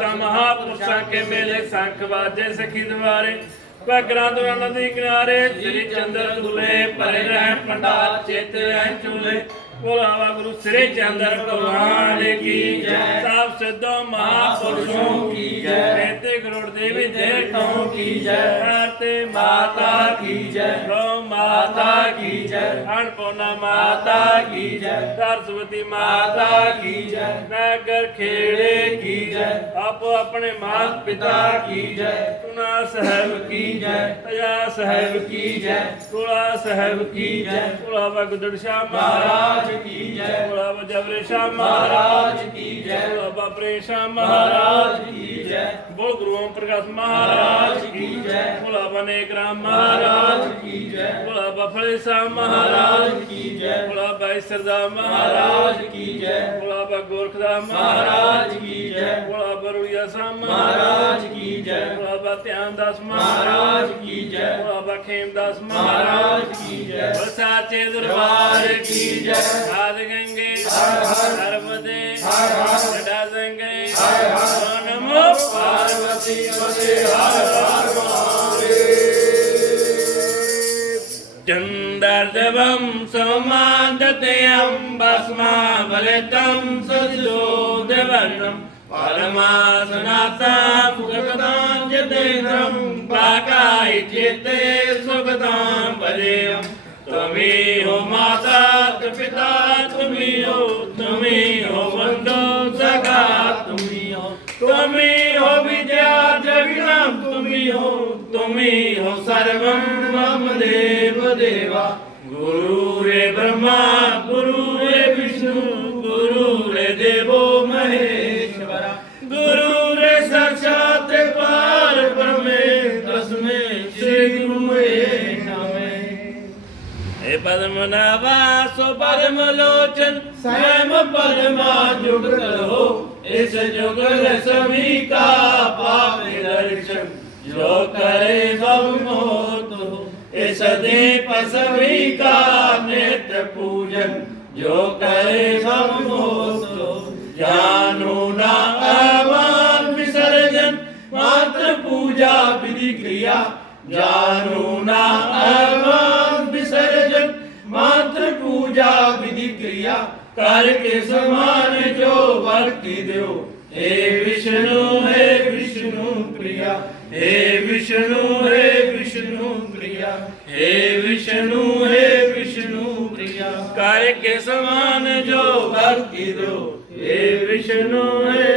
ਤਾਂ ਮਹਾਪੁਰਸ਼ਾਂ ਕੇ ਮੇਲੇ ਸੰਖ ਵਾਜੇ ਸਖੀ ਦਵਾਰੇ। ਪਗਰਾਂ ਤੋਂ ਨਦੀ ਕਿਨਾਰੇ ਸ੍ਰੀ ਚੰਦਰ ਦੁਲੇ ਭਰੇ ਰਹਿ ਪੰਡਾਲ ਚੇਤ ਰਹਿ ਚੁਲੇ। ਬੋਲਾਵਾ ਗੁਰੂ ਸ੍ਰੀ ਚੰਦਰ ਭਗਵਾਨ ਕੀ ਜੈ। ਸਾਬ ਸਿੱਧੋ ਮਹਾਪੁਰਸ਼ੋਂ ਕੀ ਜੈ। ਤੇਤੇ ਕਰੋੜ ਦੇਵੀ ਦੇਵਤਾਂ ਕੀ ਜੈ। ਹਰਤੇ ਮਾਤਾ ਕੀ ਜੈ। ਗੋ ਮਾਤਾ ਕੀ ਜੈ ਅਨਪੂਰਨਾ ਮਾਤਾ ਕੀ ਜੈ ਸਰਸਵਤੀ ਮਾਤਾ ਕੀ ਜੈ ਨਗਰ ਖੇੜੇ ਕੀ ਜੈ ਆਪੋ ਆਪਣੇ ਮਾਤ ਪਿਤਾ ਕੀ ਜੈ ਤੁਨਾ ਸਾਹਿਬ ਕੀ ਜੈ ਤਜਾ ਸਾਹਿਬ ਕੀ ਜੈ ਕੁਲਾ ਸਾਹਿਬ ਕੀ ਜੈ ਕੁਲਾ ਬਗਦੜ ਸ਼ਾਹ ਮਹਾਰਾਜ ਕੀ ਜੈ ਕੁਲਾ ਜਬਰੇ ਸ਼ਾਹ ਮਹਾਰਾਜ ਕੀ ਜੈ ਕੁਲਾ ਬਾਬਰੇ ਸ਼ਾਹ ਮਹਾਰਾਜ ਕੀ ਜੈ ਬੋਲ ਗੁਰੂ ਓਮ ਪ੍ਰਕਾਸ਼ ਮਹਾਰਾਜ ਕੀ ਜੈ ਕੁਲਾ ਬਨੇਕ ਰਾਮ ਮਹਾਰਾਜ ਕੀ ਜੈ ਕੁਲਾ ਬਫਲੇ ਸ਼ਾਹ ਮਹਾਰਾਜ ਕੀ ਜੈ। ਕੁਲਾ ਬਾਈ ਸਰਦਾਰ ਮਹਾਰਾਜ ਕੀ ਜੈ। ਕੁਲਾ ਬਾ ਗੋਰਖਦਾ ਮਹਾਰਾਜ ਕੀ ਜੈ। ਕੁਲਾ ਬਰੁੜੀਆ ਸ਼ਾਹ ਮਹਾਰਾਜ ਕੀ ਜੈ। ਕੁਲਾ ਬਾ ਧਿਆਨ ਦਾਸ ਮਹਾਰਾਜ ਕੀ ਜੈ। ਕੁਲਾ ਬਾ ਖੇਮਦਾਸ ਮਹਾਰਾਜ ਕੀ ਜੈ। ਸਾਚੇ ਦਰਬਾਰ ਕੀ ਜੈ। ਆਦ ਗੰਗੇ ਹਰ ਹਰ ਨਰਮਦੇ ਹਰ ਹਰ ਜਡਾ ਸੰਗੇ ਹਰ ਹਰ ਨਮੋ ਪਾਰਵਤੀ ਪਤੇ ਹਰ ਹਰ चन्दर्दवं सोमादतयं भस्मावलितं सजोदवर्णं परमासनाथां सुगतां जतेन्द्रं पाकाय चेते सुगतां पदेयं त्वमी हो माता पिता त्वमी हो त्वमी हो बन्धो सखा त्वमी हो त्वमी हो विद्या जगन्नाथ त्वमी हो त्वमी हो सर्वं मम देव ਦੇਵਾ ਗੁਰੂ ਰੇ ਬ੍ਰਹਮਾ ਗੁਰੂ ਰੇ ਵਿਸ਼ਨੂੰ ਗੁਰੂ ਰੇ ਦੇਵੋ ਮਹੇਸ਼ਵਰਾ। ਗੁਰੂ ਰੇ ਸਾਚਾਤ ਪਾਰ ਬ੍ਰਹਮੇ ਤਸਮੇ ਸ੍ਰੀ ਗੁਰੂਏ ਹੇ ਪਦਮਨਾਭਾ ਸੋ ਪਦਮ ਲੋਚਨ ਸੈਮ ਪਦਮਾ ਜੁਗ ਕਰੋ ਇਸ ਜੁਗ ਰਸਮੀ ਕਾ ਪਾਪੇ इस दीप सभी का नित्य पूजन जो करे सब मोत हो जानू ना अमान विसर्जन मात्र पूजा विधि क्रिया जानू ना अमान विसर्जन मात्र पूजा विधि क्रिया करके समान जो भक्ति दो हे विष्णु हे विष्णु प्रिया हे विष्णु हे विष्णु प्रिया हे विष्णु हे विष्णु प्रिया करके समान जो भक्ति दो हे विष्णु हे